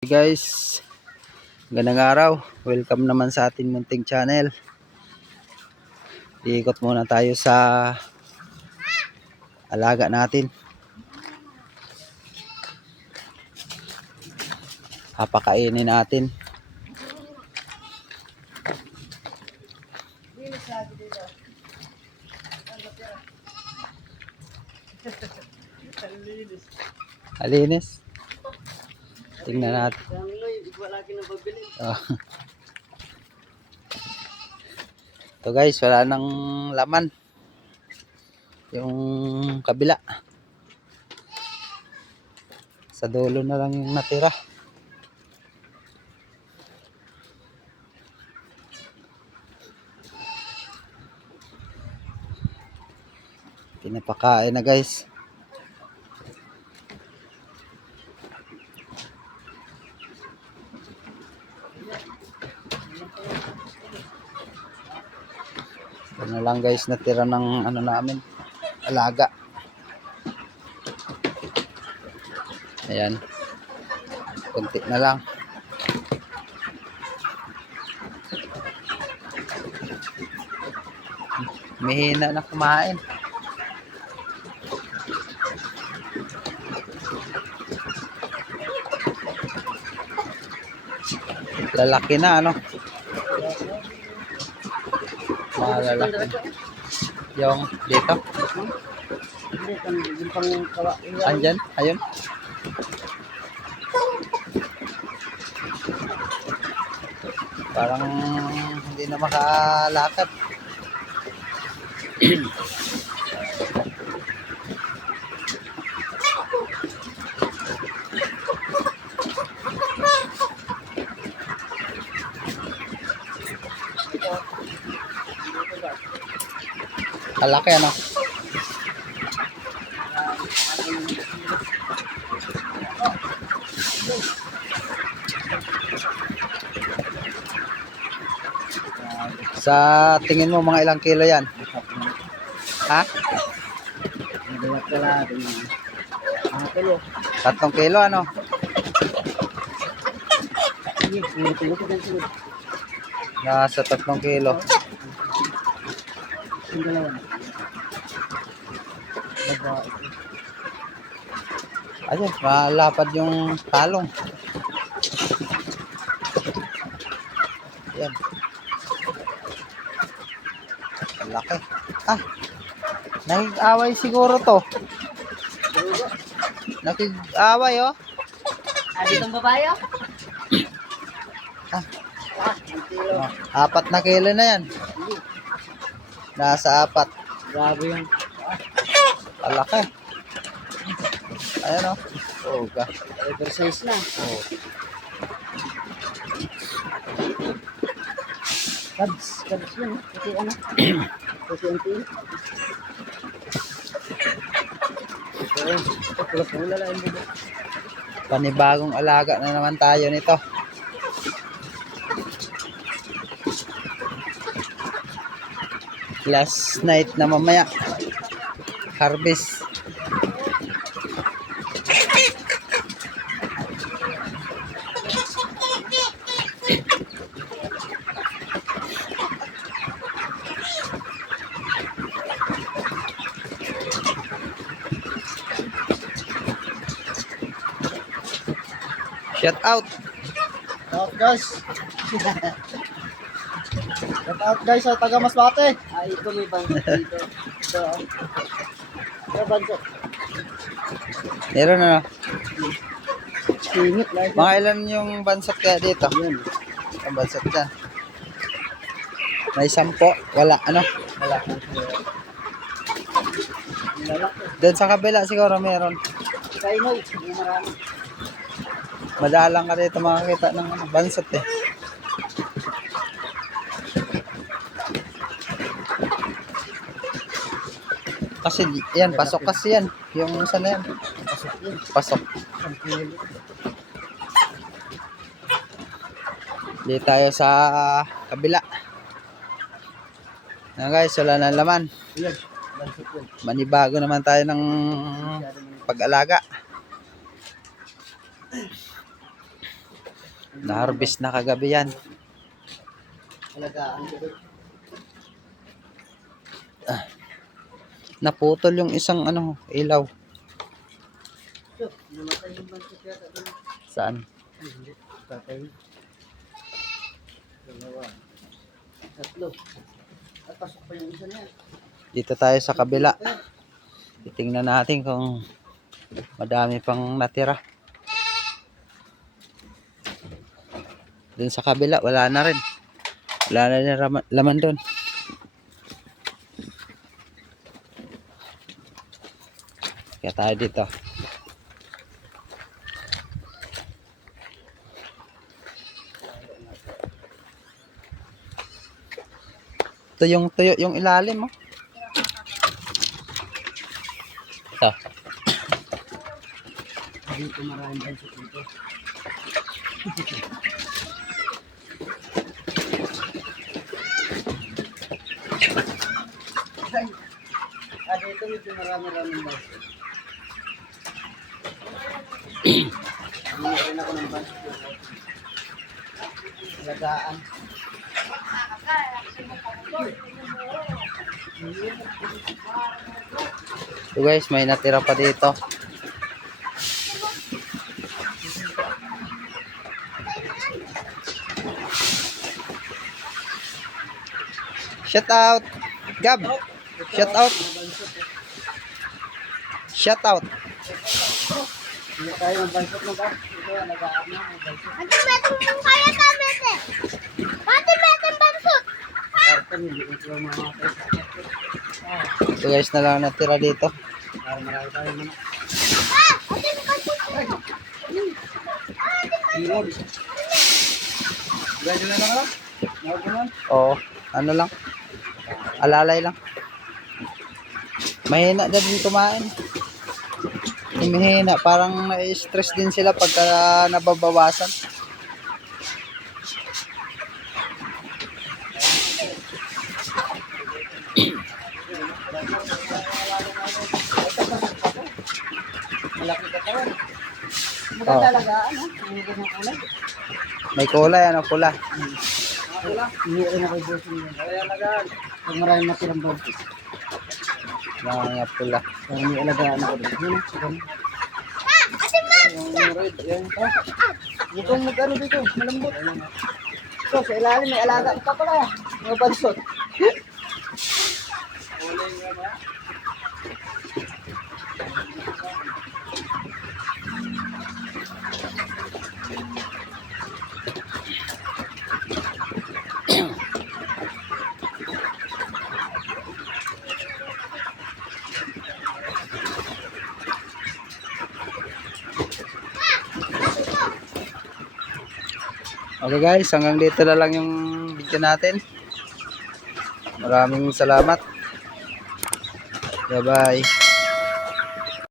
Hey guys, gandang araw. Welcome naman sa ating munting channel. Iikot muna tayo sa alaga natin. Papakainin natin. Alinis. Tingnan natin. Oh. Ito guys, wala nang laman. Yung kabila. Sa dulo na lang yung natira. Pinapakain na guys. Ito na lang guys, natira ng ano namin, alaga. Ayan. Kunti na lang. Mahina na kumain. Lalaki na ano. Malalaki. Yung dito. Andyan, ayun. Parang hindi na makalakad. Kalaki ano. Sa tingin mo mga ilang kilo yan? Ha? 3 kilo ano? Nasa 3 kilo. Ayun, malapad yung talong. Yan. Laki. Ah, nakig-away siguro to. Nakig-away oh. Ditong babae oh. Ah, 4 na kilo na yan. Nasa 4. Grabe yung Laki. Ayan oh. Oh, ka. oversize na. Oh. Cabs yun. Kasi ano? Kasi unti. Pula-pula lang yung bubo. Panibagong alaga na naman tayo nito. Last night na mamaya. Harvest. Shout out. Shout guys. Shout out guys sa taga Masbate. Ay, ito may banso dito. Ito. Ito banso. Meron na. Singit lang. Mga ilan yung bansot kaya dito? Yan. Ang bansot dyan. May 10. Wala. Ano? Wala. Doon sa kabila siguro meron. Kay Noy, may marami. Madalang ka dito makakita ng bansot eh. Kasi yan, pasok kasi yan. Yung saan na yan? Pasok. Di tayo sa kabila. Na guys, wala na laman. Manibago naman tayo ng pag-alaga. Na-harvest na kagabi yan. Alagaan ko rin. Naputol yung isang ilaw. So, namatay yung bansot yata doon. Saan? Ay, hindi. Patay. Dalawa. Tatlo. At pasok pa yung isa niya. Dito tayo sa kabila. Titingnan natin kung madami pang natira. Dun sa kabila, wala na rin. Wala na rin laman dun. Kaya tayo dito. Tuyo yung ilalim, oh. Ito. Dito maraming bansot dito. Dito medyo marami-raming bansot. Hindi rin ako ng bansot. Alagaan. So guys, may natira pa dito. Shout out. Gab. Shout out. Shout out. Hindi tayo ng bansot mo ba? Ito, alagaan na. Bansot. Ate, metong kung kaya ka, mete. Ate, metong bansot. Karton, hindi ko yung mga bansot. So guys, na lang natira dito. Para marami tayo naman. Ate, bansot. Hirod. Gaya na lang. Nawag naman. Oo, ano lang. Alalay lang. Mahina na din kumain. Mahina, parang na-stress din sila pagka nababawasan. Malaki ka tayo. Maganda alagaan, ha? Hindi ko ng kulay. May kulay, pula. Hindi rin ako ibusin yun. Kaya alagaan. Pag maraming natirang bansot. Mga pula. Kaya hindi alagaan ako doon. Yun, siguro. Ate, ma. Yung red, yan pa. Dito mag-ano dito, malambot. So, sa ilalim may alaga pa pala. Mga bansot. Okay guys, hanggang dito na lang yung video natin. Maraming salamat. Bye bye.